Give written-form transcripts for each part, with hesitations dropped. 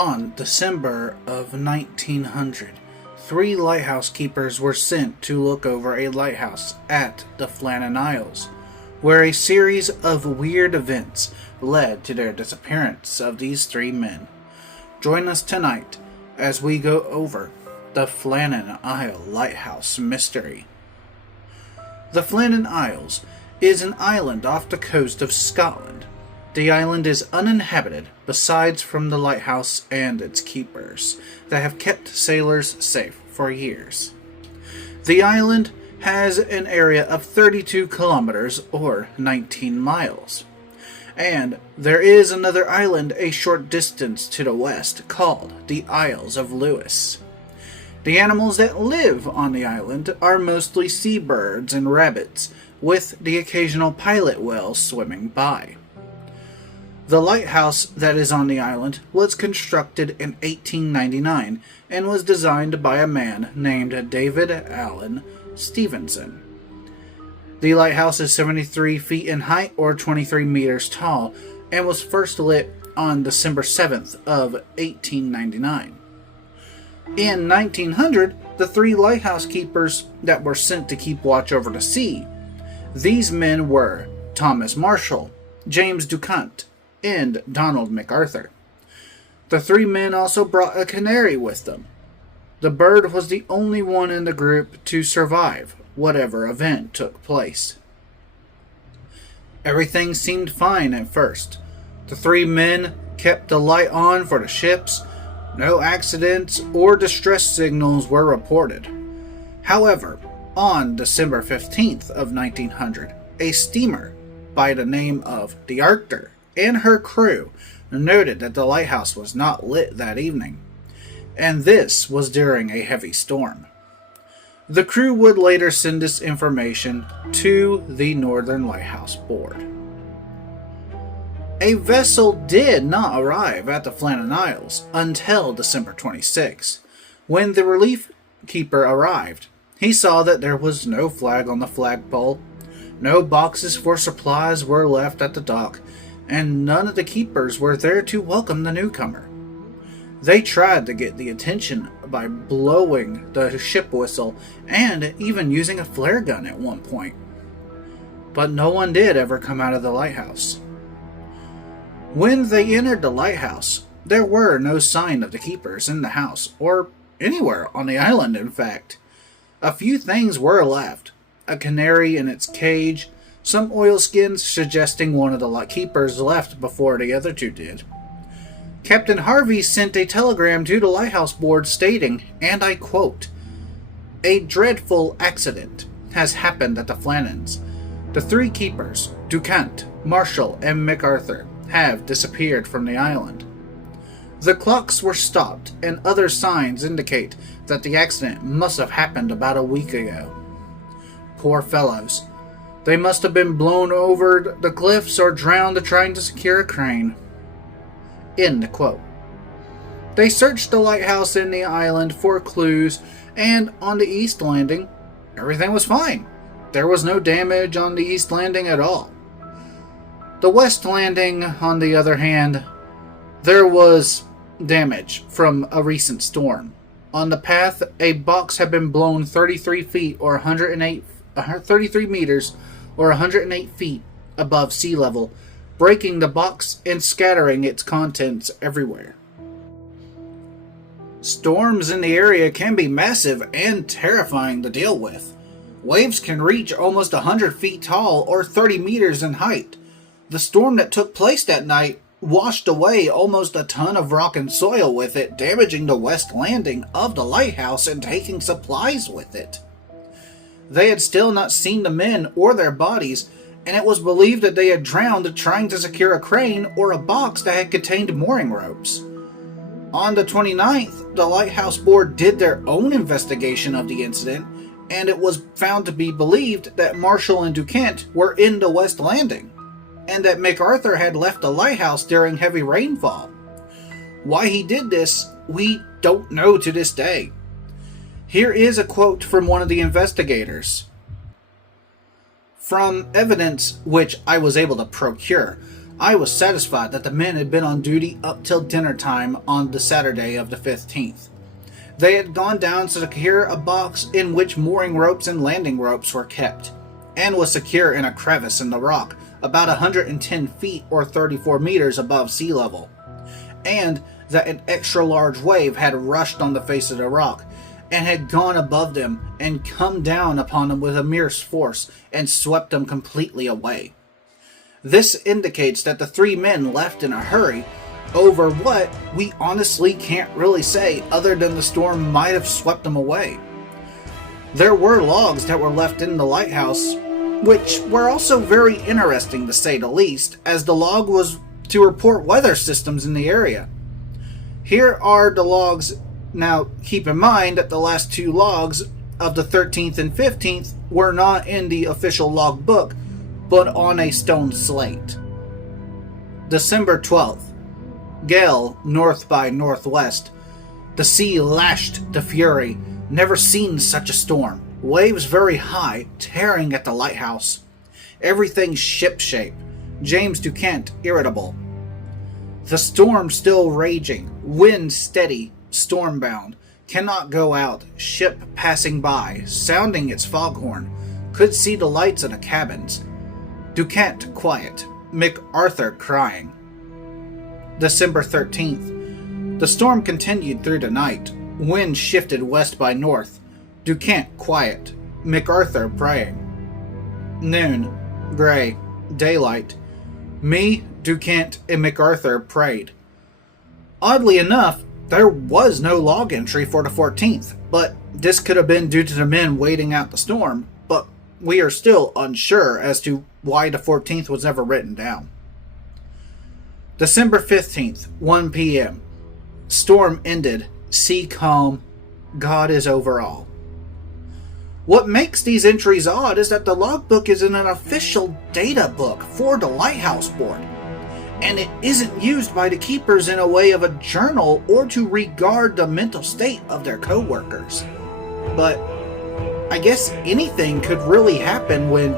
On December of 1900, 3 lighthouse keepers were sent to look over a lighthouse at the Flannan Isles, where a series of weird events led to their disappearance of these 3 men. Join us tonight as we go over the Flannan Isle Lighthouse Mystery. The Flannan Isles is an island off the coast of Scotland. The island is uninhabited besides from the lighthouse and its keepers that have kept sailors safe for years. The island has an area of 32 kilometers or 19 miles. And there is another island a short distance to the west called the Isles of Lewis. The animals that live on the island are mostly seabirds and rabbits, with the occasional pilot whale swimming by. The lighthouse that is on the island was constructed in 1899 and was designed by a man named David Allen Stevenson. The lighthouse is 73 feet in height or 23 meters tall and was first lit on December 7th of 1899. In 1900, the 3 lighthouse keepers that were sent to keep watch over the sea. These men were Thomas Marshall, James DuCant, and Donald MacArthur. The 3 men also brought a canary with them. The bird was the only one in the group to survive whatever event took place. Everything seemed fine at first. The 3 men kept the light on for the ships. No accidents or distress signals were reported. However, on December 15th of 1900, a steamer by the name of the Arctur and her crew noted that the lighthouse was not lit that evening, and this was during a heavy storm. The crew would later send this information to the Northern Lighthouse Board. A vessel did not arrive at the Flannan Isles until December 26. When the relief keeper arrived, he saw that there was no flag on the flagpole, no boxes for supplies were left at the dock, and none of the keepers were there to welcome the newcomer. They tried to get the attention by blowing the ship whistle and even using a flare gun at one point. But no one did ever come out of the lighthouse. When they entered the lighthouse, there were no sign of the keepers in the house, or anywhere on the island in fact. A few things were left: a canary in its cage, some oilskins suggesting one of the keepers left before the other 2 did. Captain Harvey sent a telegram to the Lighthouse Board stating, and I quote, "A dreadful accident has happened at the Flannans. The 3 keepers, DuCant, Marshall, and MacArthur, have disappeared from the island. The clocks were stopped, and other signs indicate that the accident must have happened about a week ago. Poor fellows. They must have been blown over the cliffs or drowned trying to secure a crane." End quote. They searched the lighthouse in the island for clues, and on the east landing, everything was fine. There was no damage on the east landing at all. The west landing, on the other hand, there was damage from a recent storm. On the path, a box had been blown 33 meters or 108 feet above sea level, breaking the box and scattering its contents everywhere. Storms in the area can be massive and terrifying to deal with. Waves can reach almost 100 feet tall or 30 meters in height. The storm that took place that night washed away almost a ton of rock and soil with it, damaging the west landing of the lighthouse and taking supplies with it. They had still not seen the men or their bodies, and it was believed that they had drowned trying to secure a crane or a box that had contained mooring ropes. On the 29th, the Lighthouse Board did their own investigation of the incident, and it was found to be believed that Marshall and DuCant were in the west landing, and that MacArthur had left the lighthouse during heavy rainfall. Why he did this, we don't know to this day. Here is a quote from one of the investigators. "From evidence which I was able to procure, I was satisfied that the men had been on duty up till dinner time on the Saturday of the 15th. They had gone down to secure a box in which mooring ropes and landing ropes were kept, and was secure in a crevice in the rock about 110 feet or 34 meters above sea level, and that an extra large wave had rushed on the face of the rock and had gone above them and come down upon them with immense force and swept them completely away. This indicates that the three men left in a hurry over what we honestly can't really say other than the storm might have swept them away. There were logs that were left in the lighthouse, which were also very interesting to say the least, as the log was to report weather systems in the area. Here are the logs. Now, keep in mind that the last two logs of the 13th and 15th were not in the official log book, but on a stone slate. December 12th. Gale north by northwest. The sea lashed to fury. Never seen such a storm. Waves very high, tearing at the lighthouse. Everything shipshape. James Ducant irritable. The storm still raging. Wind steady. Stormbound. Cannot go out. Ship passing by, sounding its foghorn. Could see the lights of the cabins. Ducant quiet. MacArthur crying. December 13th. The storm continued through the night. Wind shifted west by north. Ducant quiet. MacArthur praying. Noon. Gray. Daylight. Me, Ducant, and MacArthur prayed. Oddly enough, there was no log entry for the 14th, but this could have been due to the men waiting out the storm, but we are still unsure as to why the 14th was never written down. December 15th, 1 p.m. Storm ended. Sea calm. God is over all. What makes these entries odd is that the logbook is in an official data book for the Lighthouse Board, and it isn't used by the keepers in a way of a journal or to regard the mental state of their co-workers. But I guess anything could really happen when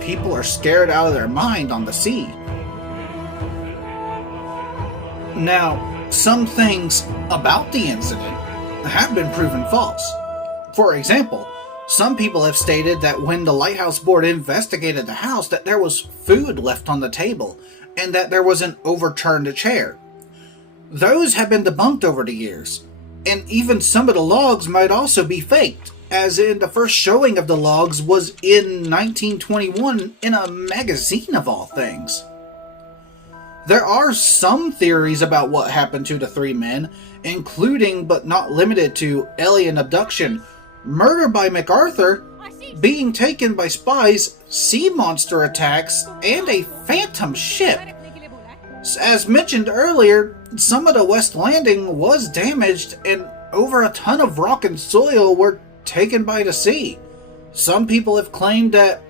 people are scared out of their mind on the sea. Now, some things about the incident have been proven false. For example, some people have stated that when the Lighthouse Board investigated the house that there was food left on the table and that there was an overturned chair. Those have been debunked over the years, and even some of the logs might also be faked, as in the first showing of the logs was in 1921 in a magazine of all things. There are some theories about what happened to the three men, including but not limited to alien abduction, murder by MacArthur, being taken by spies, sea monster attacks, and a phantom ship. As mentioned earlier, some of the West Landing was damaged and over a ton of rock and soil were taken by the sea. Some people have claimed that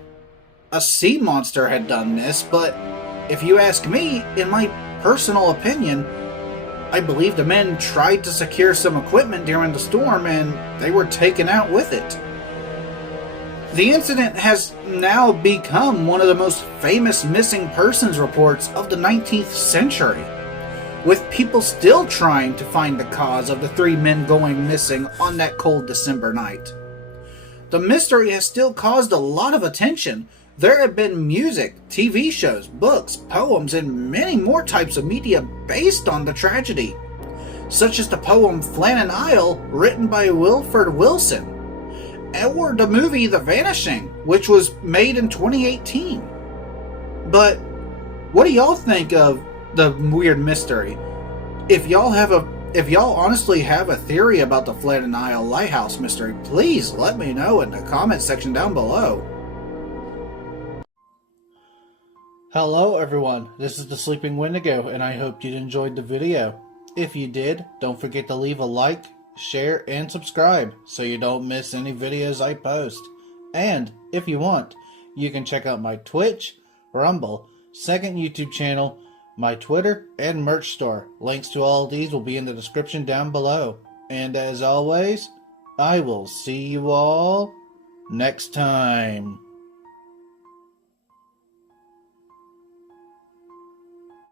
a sea monster had done this, but if you ask me, in my personal opinion, I believe the men tried to secure some equipment during the storm and they were taken out with it. The incident has now become one of the most famous missing persons reports of the 19th century, with people still trying to find the cause of the three men going missing on that cold December night. The mystery has still caused a lot of attention. There have been music, TV shows, books, poems, and many more types of media based on the tragedy, such as the poem Flannan Isles, written by Wilfred Wilson, or the movie The Vanishing, which was made in 2018. But what do y'all think of the weird mystery? If y'all honestly have a theory about the Flannan Isles Lighthouse mystery, please let me know in the comment section down below. Hello everyone, this is the Sleeping Wendigo, and I hope you enjoyed the video. If you did, don't forget to leave a like, share, and subscribe so you don't miss any videos I post. And if you want, you can check out my Twitch, Rumble, second YouTube channel, my Twitter, and merch store. Links to all of these will be in the description down below. And as always, I will see you all next time.